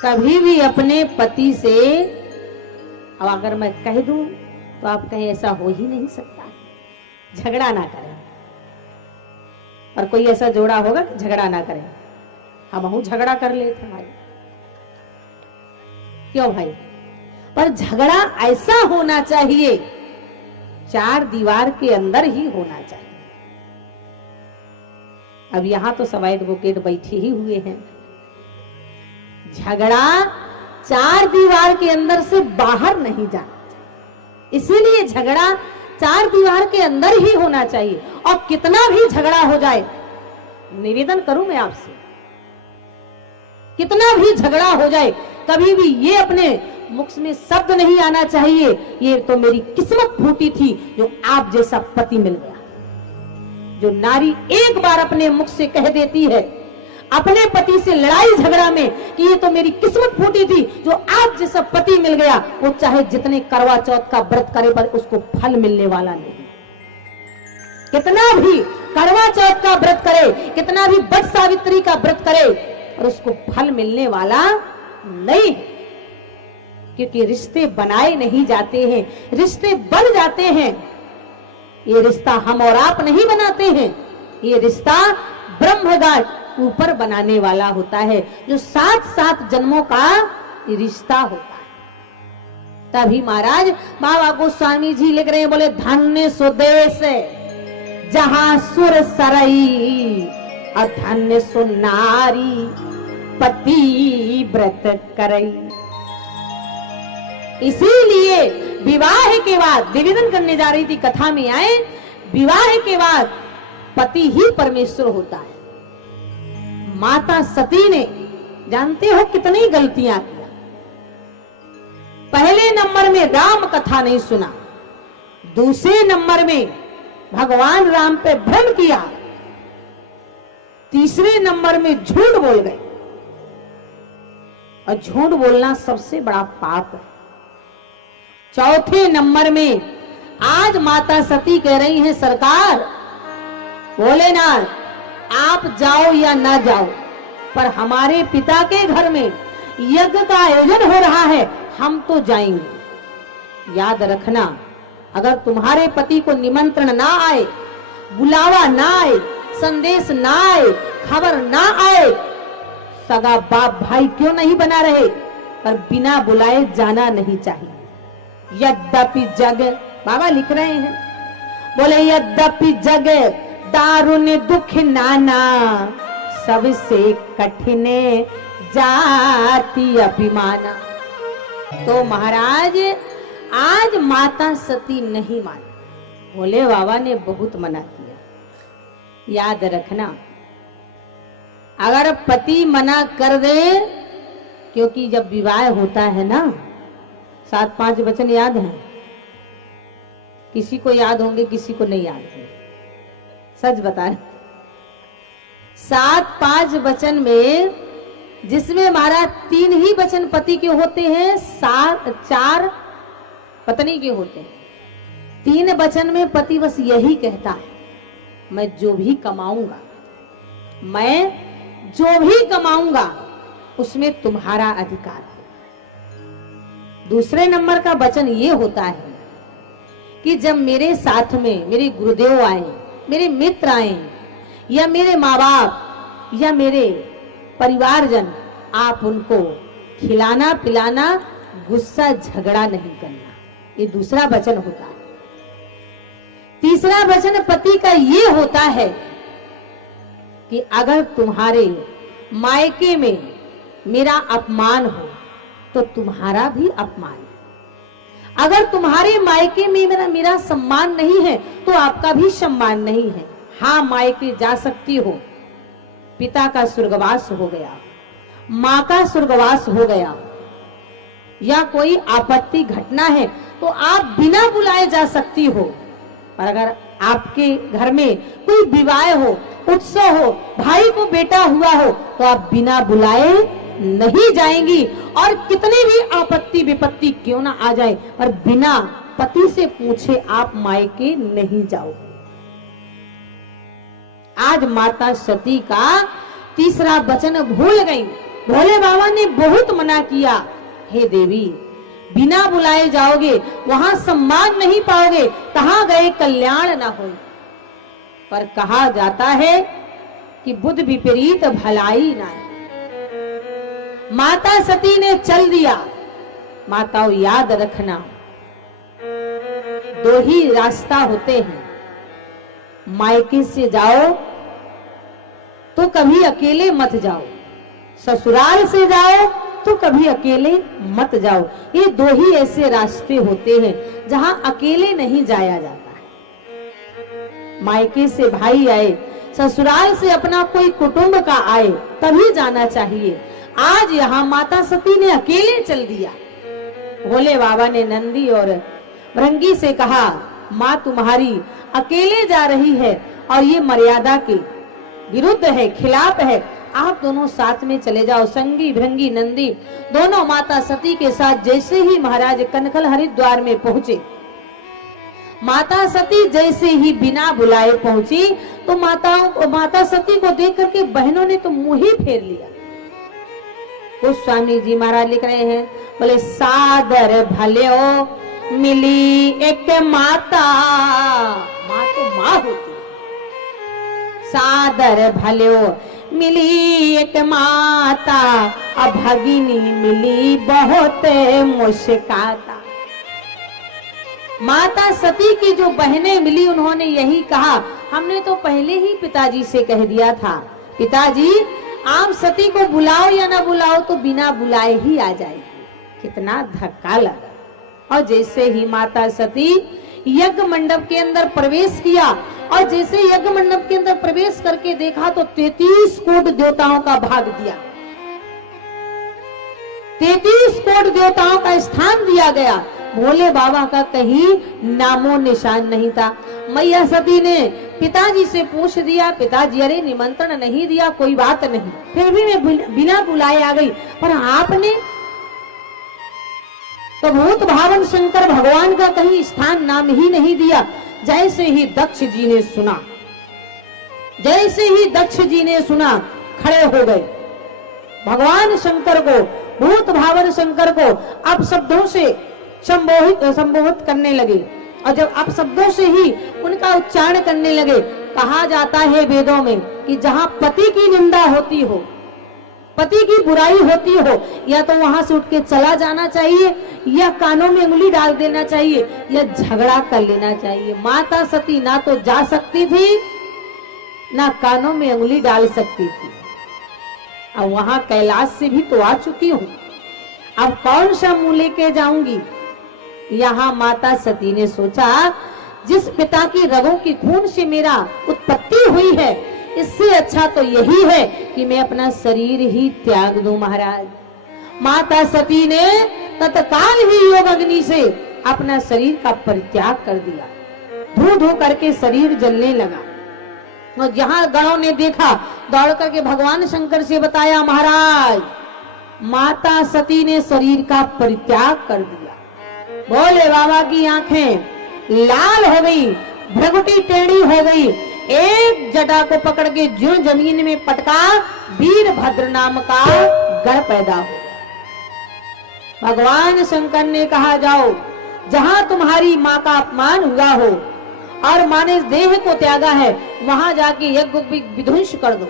कभी भी अपने पति से, अब अगर मैं कह दूं तो आप कहें ऐसा हो ही नहीं सकता, झगड़ा ना करें। और कोई ऐसा जोड़ा होगा कि झगड़ा ना करें, हम झगड़ा कर लेते भाई, क्यों भाई? पर झगड़ा ऐसा होना चाहिए, चार दीवार के अंदर ही होना चाहिए। अब यहां तो सब एडवोकेट बैठे ही हुए हैं। झगड़ा चार दीवार के अंदर से बाहर नहीं जाना चाहिए, इसीलिए झगड़ा चार दीवार के अंदर ही होना चाहिए। और कितना भी झगड़ा हो जाए, निवेदन करूं मैं आपसे, कितना भी झगड़ा हो जाए, कभी भी ये अपने मुख में शब्द नहीं आना चाहिए, ये तो मेरी किस्मत फूटी थी जो आप जैसा पति मिल गया। जो नारी एक बार अपने मुख से कह देती है अपने पति से लड़ाई झगड़ा में कि ये तो मेरी किस्मत फूटी थी जो आप जैसा पति मिल गया, वो चाहे जितने करवा चौथ का व्रत करे पर उसको फल मिलने वाला नहीं। कितना भी करवा चौथ का व्रत करे, कितना भी वट सावित्री का व्रत करे, और उसको फल मिलने वाला नहीं, क्योंकि रिश्ते बनाए नहीं जाते हैं, रिश्ते बन जाते हैं। ये रिश्ता हम और आप नहीं बनाते हैं, ये रिश्ता ब्रह्मगाट ऊपर बनाने वाला होता है, जो 7-7 जन्मों का रिश्ता होता है। तभी महाराज बाबा गोस्वामी जी लिख रहे हैं, बोले धन्य सुदेश जहां सुर सरई, और धन्य सुनारी पति व्रत करई। इसीलिए विवाह के बाद, निवेदन करने जा रही थी, कथा में आए, विवाह के बाद पति ही परमेश्वर होता है। माता सती ने जानते हो कितनी गलतियां किया। पहले नंबर में राम कथा नहीं सुना, दूसरे नंबर में भगवान राम पे भ्रम किया, तीसरे नंबर में झूठ बोल गए। और झूठ बोलना सबसे बड़ा पाप है। चौथे नंबर में आज माता सती कह रही हैं, सरकार भोलेनाथ आप जाओ या ना जाओ, पर हमारे पिता के घर में यज्ञ का आयोजन हो रहा है, हम तो जाएंगे। याद रखना, अगर तुम्हारे पति को निमंत्रण ना आए, बुलावा ना आए, संदेश ना आए, खबर ना आए, सगा बाप भाई क्यों नहीं बना रहे, पर बिना बुलाए जाना नहीं चाहिए। यद्यपि जग, बाबा लिख रहे हैं, बोले यद्यपि जग दारुण दुख नाना, सबसे कठिन जाति अभिमाना। तो महाराज आज माता सती नहीं मानी, भोले बाबा ने बहुत मना किया। याद रखना, अगर पति मना कर दे, क्योंकि जब विवाह होता है ना, 7-5 वचन याद हैं, किसी को याद होंगे किसी को नहीं याद होंगे, सच बता रहे। 7-5 वचन में, जिसमें हमारा 3 ही वचन पति के होते हैं, 4 पत्नी के होते हैं। 3 वचन में पति बस यही कहता है, मैं जो भी कमाऊंगा, मैं जो भी कमाऊंगा उसमें तुम्हारा अधिकार है। दूसरे नंबर का वचन ये होता है कि जब मेरे साथ में मेरे गुरुदेव आए, मेरे मित्र आए, या मेरे माँ बाप या मेरे परिवारजन, आप उनको खिलाना पिलाना, गुस्सा झगड़ा नहीं करना, ये दूसरा वचन होता है। तीसरा वचन पति का ये होता है कि अगर तुम्हारे मायके में मेरा अपमान हो तो तुम्हारा भी अपमान है, अगर तुम्हारे मायके में मेरा सम्मान नहीं है तो आपका भी सम्मान नहीं है। हाँ, मायके जा सकती हो, पिता का स्वर्गवास हो गया, माँ का स्वर्गवास हो गया, या कोई आपत्ति घटना है तो आप बिना बुलाए जा सकती हो। पर अगर आपके घर में कोई विवाह हो, उत्सव हो, भाई को बेटा हुआ हो, तो आप बिना बुलाए नहीं जाएंगी। और कितनी भी आपत्ति विपत्ति क्यों ना आ जाए, पर बिना पति से पूछे आप मायके नहीं जाओगे। आज माता सती का तीसरा वचन भूल गई, भोले बाबा ने बहुत मना किया, हे देवी बिना बुलाए जाओगे, वहां सम्मान नहीं पाओगे, कहां गए कल्याण ना हो। पर कहा जाता है कि बुद्ध विपरीत भलाई ना। माता सती ने चल दिया। माताओं याद रखना, दो ही रास्ता होते हैं, मायके से जाओ तो कभी अकेले मत जाओ, ससुराल से जाओ तो कभी अकेले मत जाओ। ये दो ही ऐसे रास्ते होते हैं जहां अकेले नहीं जाया जाता है। मायके से भाई आए, ससुराल से अपना कोई कुटुंब का आए, तभी जाना चाहिए। आज यहाँ माता सती ने अकेले चल दिया। भोले बाबा ने नंदी और भृंगी से कहा, माँ तुम्हारी अकेले जा रही है और ये मर्यादा के विरुद्ध है, खिलाफ है, आप दोनों साथ में चले जाओ। संगी भृंगी नंदी दोनों माता सती के साथ जैसे ही महाराज कनखल हरिद्वार में पहुंचे, माता सती जैसे ही बिना बुलाए पहुंची तो माता सती को देख करके बहनों ने तो मुंह ही फेर लिया। गोस्वामी जी महाराज लिख रहे हैं, बोले सादर भले मिली एक माता, माँ तो माँ होती, सादर भले मिली एक माता, अब भगिनी मिली बहुत मुस्काता। माता सती की जो बहनें मिली उन्होंने यही कहा, हमने तो पहले ही पिताजी से कह दिया था, पिताजी आप सती को बुलाओ या ना बुलाओ तो बिना बुलाए ही आ जाएगी। कितना धक्का लगा। और जैसे ही माता सती यज्ञ मंडप के अंदर प्रवेश किया और जैसे यज्ञ मंडप के अंदर प्रवेश करके देखा तो 33 कोट देवताओं का भाग दिया, 33 कोट देवताओं का स्थान दिया गया। भोले बाबा का कहीं नामो निशान नहीं था। मैया सती ने पिताजी से पूछ दिया, पिताजी अरे निमंत्रण नहीं दिया, कोई बात नहीं, फिर भी मैं बिना बुलाए आ गई, पर आपने तो भूत भावन शंकर भगवान का कहीं स्थान नाम ही नहीं दिया। जैसे ही दक्ष जी ने सुना, जैसे ही दक्ष जी ने सुना, खड़े हो गए। भगवान शंकर को, भूत भावन शंकर को अब शब्दों से संबोधित करने लगे और जब अब शब्दों से ही उनका उच्चारण करने लगे। कहा जाता है वेदों में कि जहां पति की निंदा होती हो, पति की बुराई होती हो, या तो वहां से उठ के चला जाना चाहिए या कानों में उंगली डाल देना चाहिए या झगड़ा कर लेना चाहिए। माता सती ना तो जा सकती थी ना कानों में उंगली डाल सकती थी। अब वहां कैलाश से भी तो आ चुकी हूं, अब कौन सा मुंह लेके जाऊंगी। यहाँ माता सती ने सोचा, जिस पिता की रगों की खून से मेरा उत्पत्ति हुई है, इससे अच्छा तो यही है कि मैं अपना शरीर ही त्याग दूं। महाराज माता सती ने तत्काल ही योग अग्नि से अपना शरीर का परित्याग कर दिया। धू धू करके शरीर जलने लगा और जहां गणों ने देखा, दौड़ करके भगवान शंकर से बताया, महाराज माता सती ने शरीर का परित्याग कर दिया। भोले बाबा की आंखें लाल हो गई, भ्रगुटी टेढ़ी हो गई, एक जटा को पकड़ के जो जमीन में पटका, वीरभद्र नाम का गण पैदा हो। भगवान शंकर ने कहा, जाओ जहां तुम्हारी माँ का अपमान हुआ हो और माँ ने देह को त्यागा है, वहां जाके यज्ञ विध्वंस कर दो।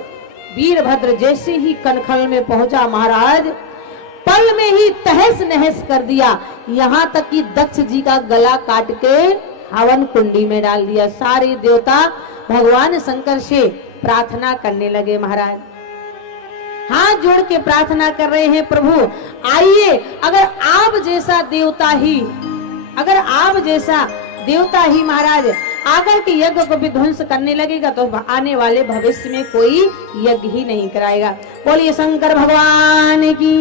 वीरभद्र जैसे ही कनखल में पहुंचा, महाराज पल में ही तहस नहस कर दिया। यहाँ तक कि दक्ष जी का गला काट के हवन कुंडी में डाल दिया। सारे देवता भगवान शंकर से प्रार्थना करने लगे। महाराज हाथ जोड़ के प्रार्थना कर रहे हैं, प्रभु आइए, अगर आप जैसा देवता ही महाराज आकर के यज्ञ को विध्वंस करने लगेगा तो आने वाले भविष्य में कोई यज्ञ ही नहीं कराएगा। बोलिए शंकर भगवान की।